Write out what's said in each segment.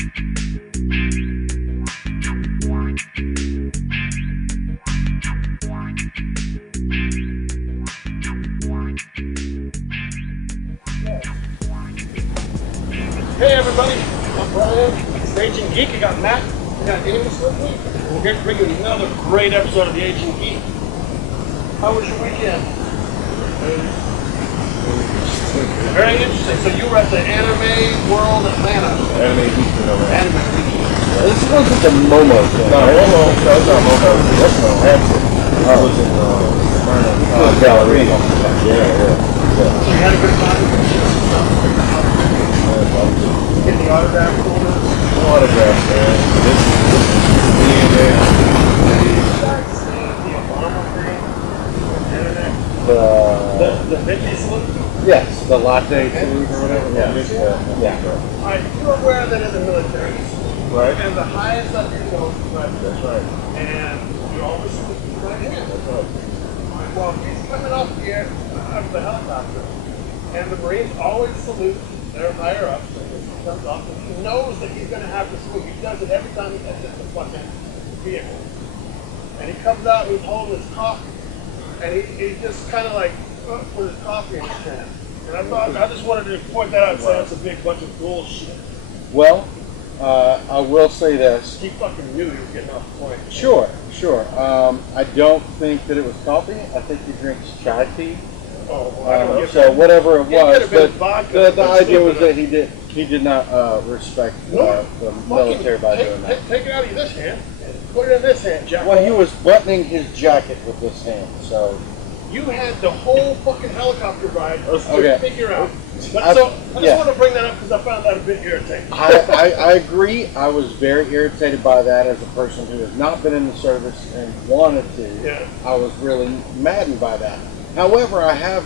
Hey everybody, I'm Brian. It's Aging Geek. I got Matt. I got Amos with me. We're going to bring you another great episode of the Aging Geek. How was your weekend? Very interesting. So you were at the Anime World Atlanta. Anime Geek, Anime Geek. This wasn't the Momo thing. No, Momo. No, it's not Momo. That's no Hampton. I was in the gallery. Yeah. So you had a good time? Get the autograph folder? No autograph, man. This is me and the 50 salute? Yes, the Latte Salute or whatever. Yeah. Alright, you're aware that in the military, Right. and the highest up you go, That's right. and you always salute the right hand. That's right. Well, he's coming off the air of the helicopter, and the Marines always salute their higher ups. He comes off, and he knows that he's going to have to salute. He does it every time he exits the fucking vehicle. And he comes out and he's holding his coffee, and he just kind of like with his coffee in his hand. And I just wanted to point that out and say that's a big bunch of bullshit. Well, I will say this. He fucking knew he was getting off the plane. Sure. I don't think that it was coffee. I think he drinks chai tea. Oh, well, I don't give So whatever it was, been but vodka, the idea was that he did not respect the military by doing that. Take it out of this hand and put it in this hand, Jack. Well, he was buttoning his jacket with this hand, so. You had the whole fucking helicopter ride Okay. to figure out. But I just want to bring that up because I found that a bit irritating. I agree. I was very irritated by that as a person who has not been in the service and wanted to. Yeah. I was really maddened by that. However, I have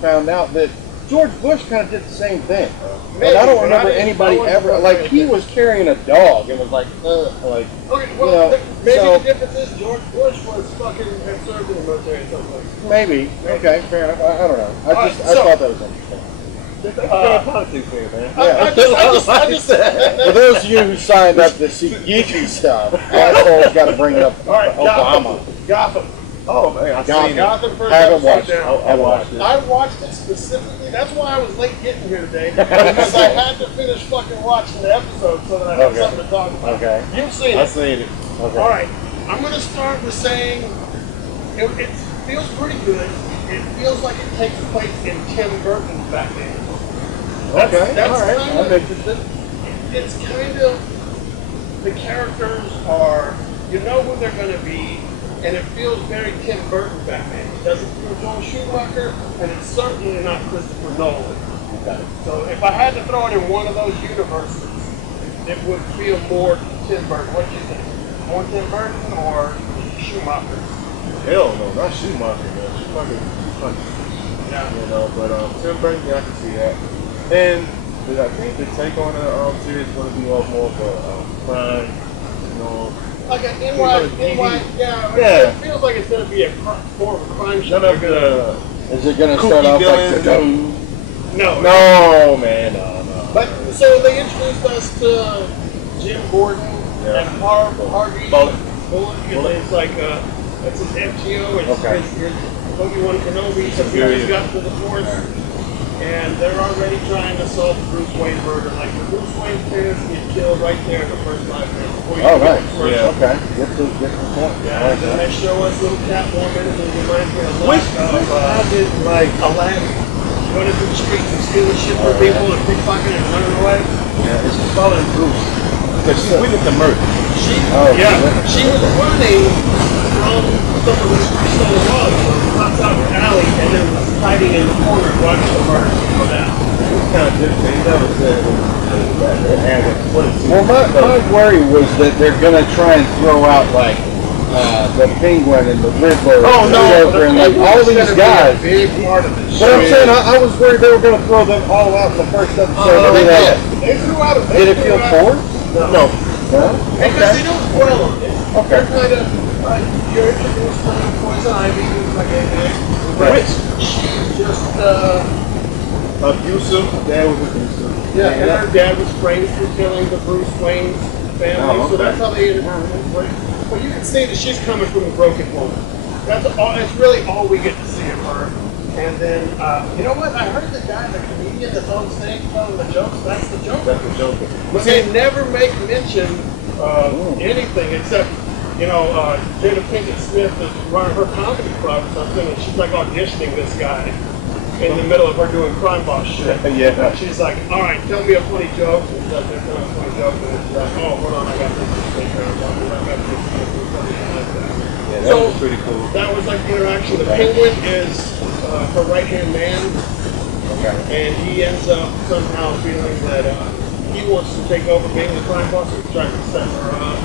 found out that George Bush kind of did the same thing. And I don't remember anybody ever, like, he was carrying a dog and was like, Okay, well, maybe so, the difference is George Bush was fucking had served in the military or something. Maybe. Okay, fair enough. I don't know. I thought that was interesting. Politics here, man. I just For those of you who signed up to see geeky stuff, assholes got to bring up Obama. Gotham. Oh man, I've seen Gotham it. first Haven't watched episode it. down. I watched it. I watched it specifically. That's why I was late getting here today, because I had to finish fucking watching the episode so that I had something to talk about. Okay. You've seen it. I've seen it. Okay. All right. I'm going to start with saying it feels pretty good. It feels like it takes place in Tim Burton's Batman. Okay. All right. I'm interested. It's kind of, the characters are, you know who they're going to be, and it feels very Tim Burton Batman. It doesn't feel Joel Schumacher, and it's certainly not Christopher Nolan. Okay. So if I had to throw it in one of those universes, it would feel more Tim Burton. What do you think? More Tim Burton or Schumacher? Hell no, not Schumacher, man. Schumacher is too funny. Yeah. You know, but Tim Burton, I can see that. And I think the take on the series is going to be more of a crime, you know. Like an NY, yeah. It feels like it's going to be more of a crime show. Is it going to start off like No. No, man, no. But so they introduced us to Jim Gordon and Harvey Bullock. It's like it's his MTO. It's his Obi-Wan Kenobi. He's got to the Force, and they're already trying to solve the Bruce Wayne murder. Like the Bruce Wayne parents get killed right there in the first 5 minutes. Right. Okay. Get to the point. Yeah, and then they show us little Catwoman, and it reminds me a lot I did like Aladdin. Going into the streets and stealing shit from people and pickpocketing and running away. Yeah, it's just following Bruce. Because she witnessed the murder. She was running from someone who stole a rug from pops out of an alley and then was hiding in the corner watching the murder go down. It was kind of different. He never said well, my worry was that they're going to try and throw out like the Penguin and the Riddler and the Joker and like all these guys. Big part of it. But I'm saying I was worried they were going to throw them all out in the first episode. They threw out a Did it feel forced? No. Because they don't spoil them. Okay. They're kind of, you're introduced to Poison Ivy, who's like a witch. She's just Abusive. Dad was abusive. Yeah, and her dad was framed for killing the Bruce Wayne family, Oh, so okay. that's how they ended up. But you can see that she's coming from a broken home. That's all. That's really all we get to see of her. And then, you know what? I heard the guy, the comedian that's on stage telling the jokes. That's the Joker. That's the Joker. But they never make mention of anything except, you know, Jada Pinkett Smith is running her comedy club or something, and she's like auditioning this guy in the middle of her doing crime boss shit. Yeah. She's like, all right, tell me a funny joke. And she's like, there's no funny joke. And she's like, oh, hold on, I got this. Yeah, that was pretty cool. That was like the interaction. The Penguin is her right-hand man, and he ends up somehow feeling that he wants to take over being the crime boss, so he's trying to set her up.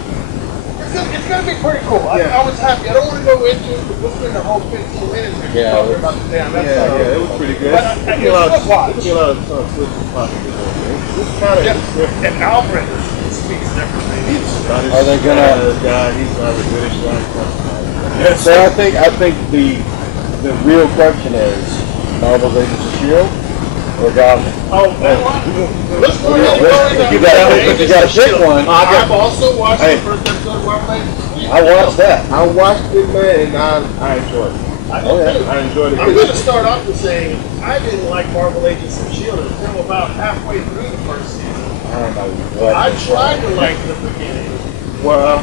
It's going to be pretty cool. Yeah. I was happy. I don't want to go into it, but we'll spend the whole 15 minutes talking about the damn episode. It was pretty good. But It took me a lot of switches possible. It's kind of and Alfred speaks differently. Are they gonna? Guy, he's not a British guy. So I think the real question is Marvel's Agents of Shield or Gotham. Oh, let's go ahead. You got to pick one. I've also watched the first episode of Marvel Agents of Shield. I watched that. I watched it, man, and I enjoyed it. I enjoyed it. I'm going to start off with saying I didn't like Marvel Agents of Shield until about halfway through the first season. I don't know what. I tried to like the beginning. Well,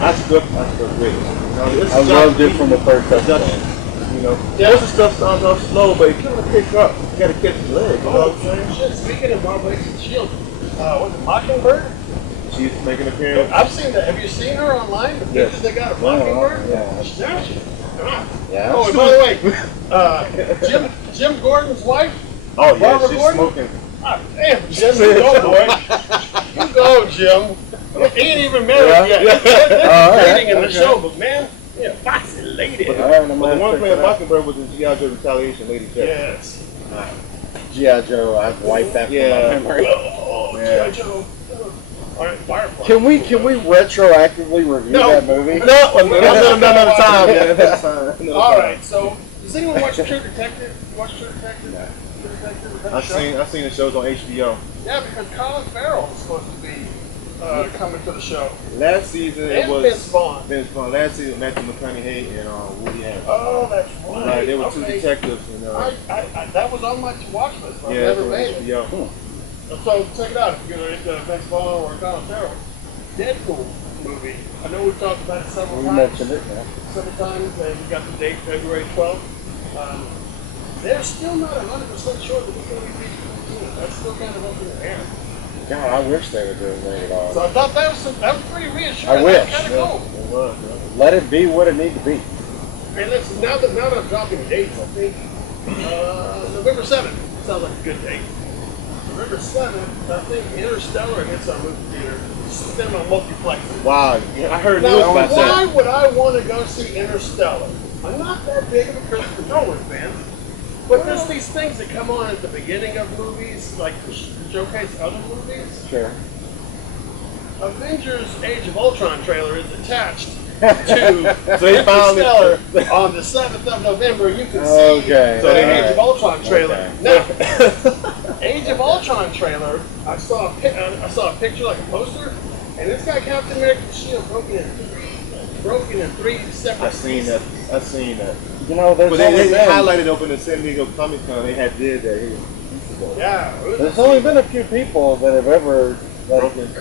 I stuck with it. You know, I loved it from the first episode. You know, most of the stuff starts off slow, but you gotta pick up. You gotta catch the leg. You know? Shit. Speaking of Marvel Agents of Shield, what's it, Mockingbird? She's making an appearance. I've seen that. Have you seen her online? The pictures they got of Mockingbird? Yeah. She's there. Yeah. Oh, and by the way, Jim Gordon's wife. Oh yeah, Barbara she's Gordon? smoking. Ah, damn, Jim, you go, boy. You go, Jim. He ain't even married yet. They're dating in the show, but man, yeah, foxy lady. All right, I'm But the one check playing it out. Mockingbird was in G.I. Joe Retaliation, Lady Jack. Yes. G.I. Joe, I've wiped that Yeah. from my memory. Oh, Yeah. G.I. Joe. All right, Firefly. Can we retroactively review that movie? No, another time. Yeah, another time. All right, so does anyone watch True Detective? You watch True Detective? No. True Detective? Is that a I've show? seen the shows on HBO. Yeah, because Colin Farrell is supposed to be coming to the show. Last season it And was Vince Vaughn. Vince Vaughn. Last season Matthew McConaughey and Woody Allen. Oh, that's right. Right, they were two Okay. detectives and That was on my watch list, but I yeah, never on made it. HBO. So check it out if you're into Vince Vaughn or Colin Farrell. Deadpool movie. I know we've talked about it several We times. mentioned it, yeah. Several times, and we got the date February 12th. They're still not 100% sure that it's going to be PG-13. That's still kind of up in the air. God, I wish they were doing rated R. So I thought that was pretty reassuring. I wish. That's kind of cool. It was, yeah. Let it be what it needs to be. And listen, now that I'm dropping dates, I think November 7th sounds like a good date. November 7th, I think Interstellar hits our movie theater. Cinema multiplex. Wow, yeah, I heard news Now, about why that. would I want to go see Interstellar? I'm not that big of a Christopher Nolan fan, but there's these things that come on at the beginning of movies, like to showcase other movies. Sure. Avengers Age of Ultron trailer is attached to So they found Interstellar on the 7th of November. You can see Okay. the Alright. Age of Ultron trailer. Okay. Now, Age of Ultron trailer, I saw a picture like a poster, and it's got Captain America's shield broken in three separate I seen that. I seen that. You know, there's But only they been, highlighted over in the San Diego Comic Con. They had did that here. Yeah. there's only been a few people that have ever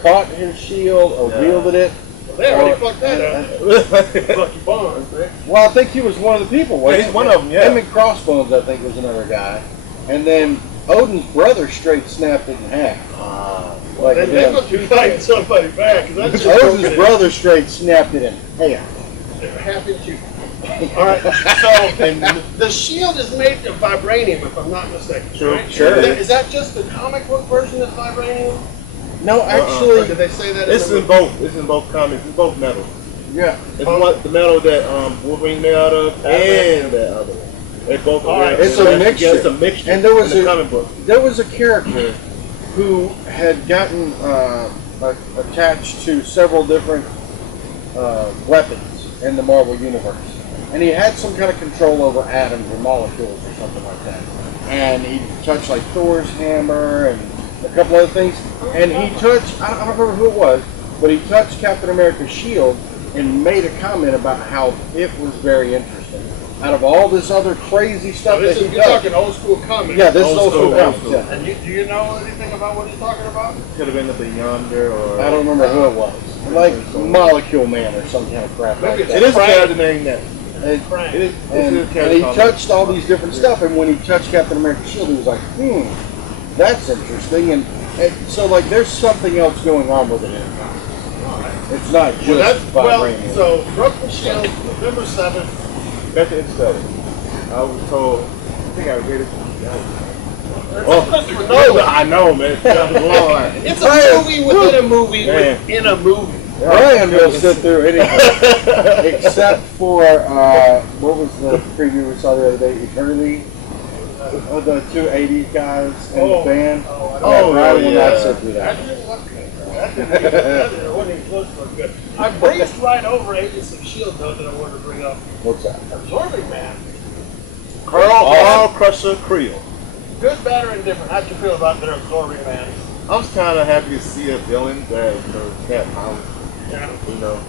caught his shield or wielded it. They already fucked that up. Lucky Barnes, man. Well, I think he was one of the people. Wasn't Yeah, he's he? one of them, yeah. Him and Crossbones, I think, was another guy. And then Odin's brother straight snapped it in half. Like Then they must be fighting somebody back, because that's just Odin's broken brother straight snapped it in half. in half inch. All right, so and the shield is made of vibranium, if I'm not mistaken. Sure, right? sure. Is that just the comic book version of vibranium? No, Or actually, did they say that? It's the in both. It's in both comics. It's both metal. yeah. It's what the metal that Wolverine made out of, and that other one. They both. All right, it's a mixture. It's a mixture. And there was in the a- comic book. There was a character who had gotten attached to several different weapons in the Marvel Universe. And he had some kind of control over atoms or molecules or something like that. and he touched like Thor's hammer and a couple other things. And he touched, I don't remember who it was, but he touched Captain America's shield and made a comment about how it was very interesting. Out of all this other crazy stuff that he you're talking old school comics. Yeah, this is old school comics. Yeah. And do you know anything about what he's talking about? Could have been the Beyonder or... I don't remember who it was. Like Molecule Man or some kind of crap like that. It is a character name now. And he touched all these different stuff, and when he touched Captain America's shield, he was like, that's interesting. And so, like, there's something else going on with it. It's not just vibranium. So, Broke the Shield, November 7th. That's the study. I was told, I think I read it. I know, man. It's a movie within a movie within a movie. Brian will sit through anything except for what was the preview we saw the other day? Eternity, the two 80s guys and the band. Brian will not sit through that. That wasn't even close to good. I breezed right over Agents of S.H.I.E.L.D. though that I wanted to bring up. What's that? Absorbing Man. Carl Crusher Creel. Good, bad, or indifferent. How'd you feel about their Absorbing Man? I was kind of happy to see a villain that got power. Yeah. You know.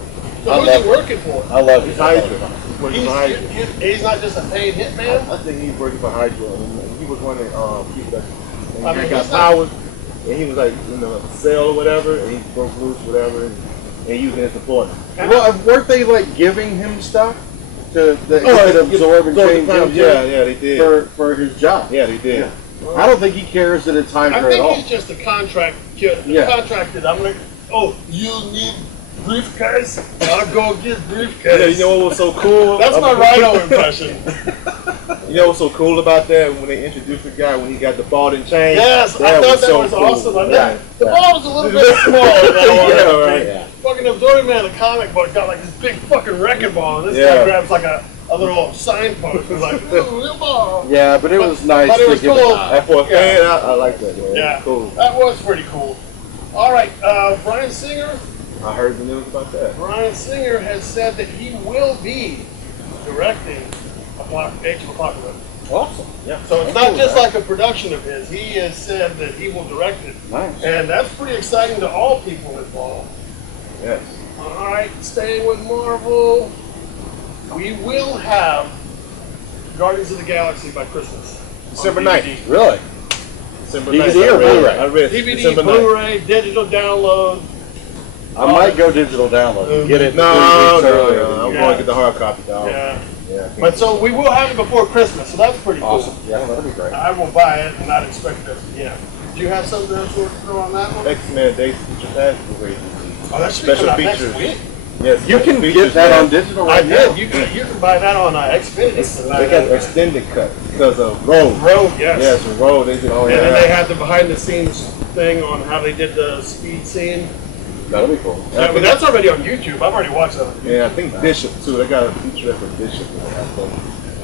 So who's he working for? I love it. Hydra. He's not just a paid hitman? I think he's working for Hydra. And he was one of the people that got powers. And he was like in a cell or whatever, and he broke loose, whatever, and using his supporters. Well, weren't they like giving him stuff to absorb and change him? Yeah, they did. For his job. Yeah, they did. Yeah. I don't think he cares that it's Hydra at all. I think he's just a contract kid. Contracted. I'm like, you need briefcase? I'll go get briefcase. Yeah, you know what was so cool? That's my Rhino impression. You know what's so cool about that? When they introduced the guy, when he got the ball and chain. Yes, I thought that was awesome. The ball was a little bit small. Yeah, right. Yeah. Fucking Absorbing Man, the comic book, got like this big fucking wrecking ball, and this guy grabs like a little signpost and like, ooh, little ball. Yeah, but it was nice. But it was cool. For a fan, I like that, man. Yeah, cool. That was pretty cool. All right, Bryan Singer. I heard the news about that. Bryan Singer has said that he will be directing Age of Apocalypse. Awesome. Yeah. So it's not just like a production of his. He has said that he will direct it. Nice. And that's pretty exciting to all people involved. Yes. All right, staying with Marvel, we will have Guardians of the Galaxy by Christmas. December 9th. Really? December DVD 9th. or Blu-ray? I read DVD, Blu-ray, digital download. I might go digital download. Get it. No. I'm going to get the hard copy. Yeah. But so we will have it before Christmas, so that's pretty awesome. Cool. Yeah, that'll be great. I will buy it and not expect it. Yeah. Do you have something else to throw on that one? X-Men Days of Future Past is great. Oh, that should be coming out next week. Yes, you can get that on digital right now. You can buy that on Xfinity. They got the extended cut because of Road. Yes. Yes, Road. They did. And then they had the behind-the-scenes thing on how they did the speed scene. That'll be cool. Yeah, but that's already on YouTube. I've already watched that. Yeah, I think Bishop too. They got a feature for Bishop.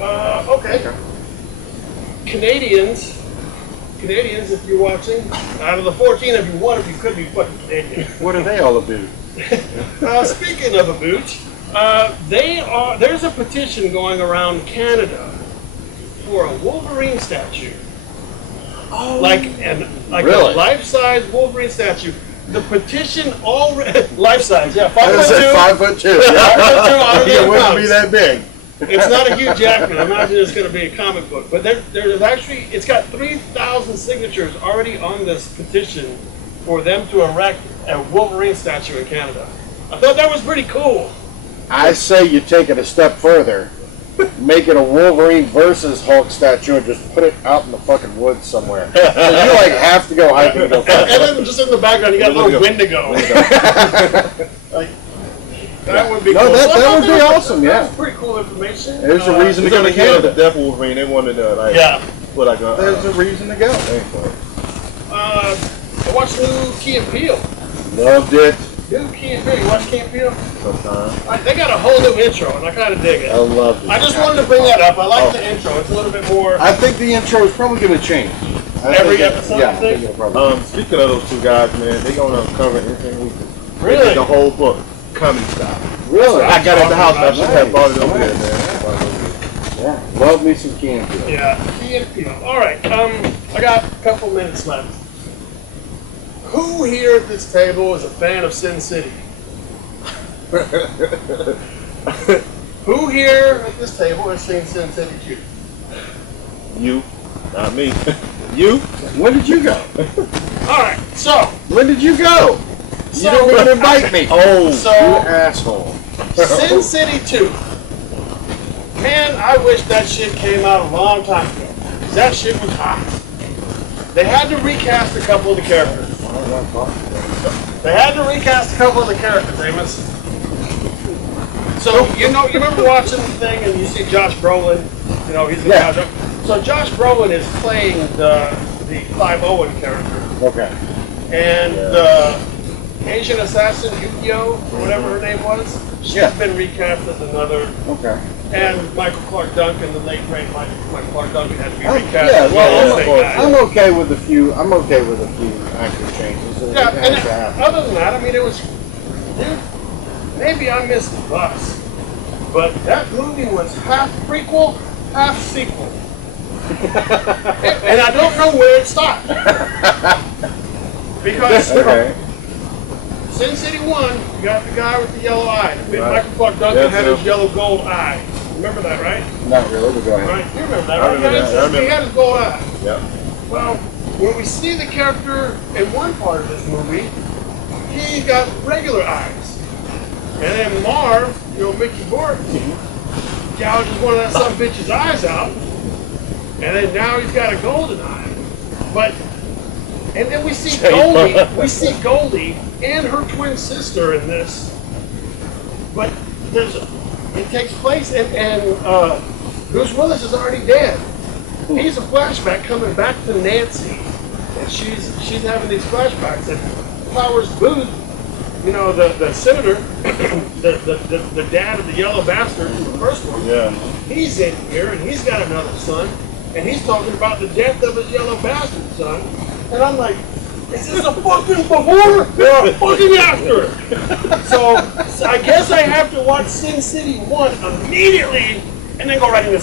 Okay. Canadians, if you're watching, out of the 14 of you, one of you could be fucking Canadian. What are they all about? Speaking of a boot, there's a petition going around Canada for a Wolverine statue. Oh, like a life-size Wolverine statue. The petition already life-size, 5'2". 5'2". Yeah, it wouldn't be that big. It's not a Hugh Jackman. I imagine it's going to be a comic book. But there's actually, it's got 3,000 signatures already on this petition for them to erect a Wolverine statue in Canada. I thought that was pretty cool. I say you take it a step further. Make it a Wolverine versus Hulk statue and just put it out in the fucking woods somewhere. So you like have to go hiking. And then just in the background, you got a little Wendigo. That would be cool. That would be awesome, yeah. That's pretty cool information. There's a reason to go to Canada. The Death Wolverine, they wanted to put like a... There's a reason to go. I watched new Key and Peele. Loved it. New Key and Peele. You watch Key and Peele? Sometimes. They got a whole new intro, and I kind of dig it. I love it. I just wanted to bring that up. I like the intro. It's a little bit more... I think the intro is probably going to change. Every episode, yeah, I think? Speaking of those two guys, man, they're going to cover anything we do. Really? The whole book, comedy style. Really? I got it at the house. I should have bought it over there, man. Yeah, love me some Key and Peele. Yeah, Key and Peele. All right, I got a couple minutes left. Who here at this table is a fan of Sin City? Who here at this table has seen Sin City 2? You, not me. You? When did you go? All right, so When did you go? You So- didn't even invite me. Oh, So- you asshole. Sin City 2. Man, I wish that shit came out a long time ago. That shit was hot. They had to recast a couple of the characters. They had to recast a couple of the characters, Amos. So, you remember watching the thing and you see Josh Brolin? You know, he's the Yeah. guy. So Josh Brolin is playing the 501 character. Okay. And the Asian assassin, Yukio, or whatever her name was, she's Yeah. been recast as another. Okay. And Michael Clark Duncan, the late great Michael Clark Duncan, had to be Yeah, recast. as well, the same guy. I'm okay with a few. I'm okay with a few actor changes. It Yeah, has and to happen. other than that, I mean, it was, dude, maybe I missed the bus, but that movie was half prequel, half sequel. And I don't know where it stopped. Because Okay. Sin City 1, you got the guy with the yellow eye. Big Right. Michael Clark Duncan Yeah, had so- his yellow gold eye. Remember that, right? Not really, but go ahead. Right? You remember that, I right? remember guys? that. I remember. He had his gold eye. yeah. Well, when we see the character in one part of this movie, he got regular eyes. And then Marv, Mickey Gordon, gouges one of that son of a bitch's eyes out. And then now he's got a golden eye. And then we see Goldie and her twin sister in this. But it takes place and Bruce Willis is already dead. He's a flashback coming back to Nancy, and she's having these flashbacks. And Powers Booth, the senator, the dad of the yellow bastard from the first one, Yeah. he's in here, and he's got another son, and he's talking about the death of his yellow bastard son. And I'm like, is this a fucking before or a fucking after? So I guess I have to watch Sin City 1 immediately and then go right into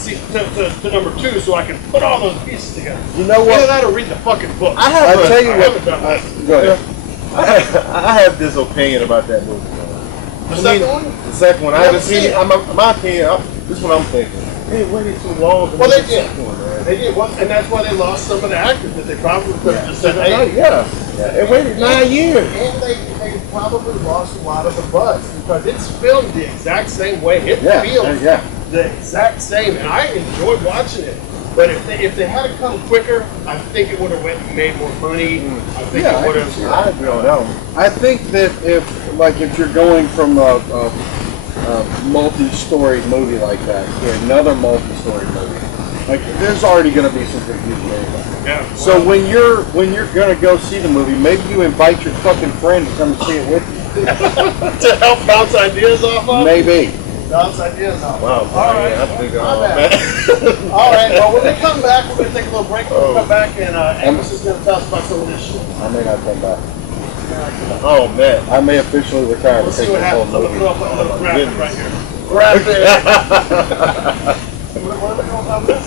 to number 2 so I can put all those pieces together. You know what? Either that or read the fucking book. I'll tell you I what. haven't done that. Go ahead. I have this opinion about that movie. The second one? The second one, I You haven't haven't seen seen it. My opinion, this one I'm thinking. They waited too long. Well, they the did. second one, man. They did. Well, and that's why they lost some of the actors that they probably could have just said, hey. Yeah. They waited 9 years. And they probably lost a lot of the buzz because it's filmed the exact same way. It feels Yeah. the exact same, and I enjoyed watching it. But if they had it come quicker, I think it would have made more money. I think Yeah, it would have. I agree on that one. I think that if you're going from a multi-story movie like that to another multi-story movie, like there's already going to be some confusion anyway. Yeah. So when you're going to go see the movie, maybe you invite your fucking friend to come and see it with you. To help bounce ideas off of. Maybe. Bounce ideas off. Wow. All right. I think My bad. All right. Well, when we come back, we're going to take a little break. We'll come back, and Amos is going to tell us about some of this shit. I may not come back. Oh man. I may officially retire. We'll to see take what this whole happens. I'm going to movie. throw up a little graphic right here. Graphic. What am I going about this?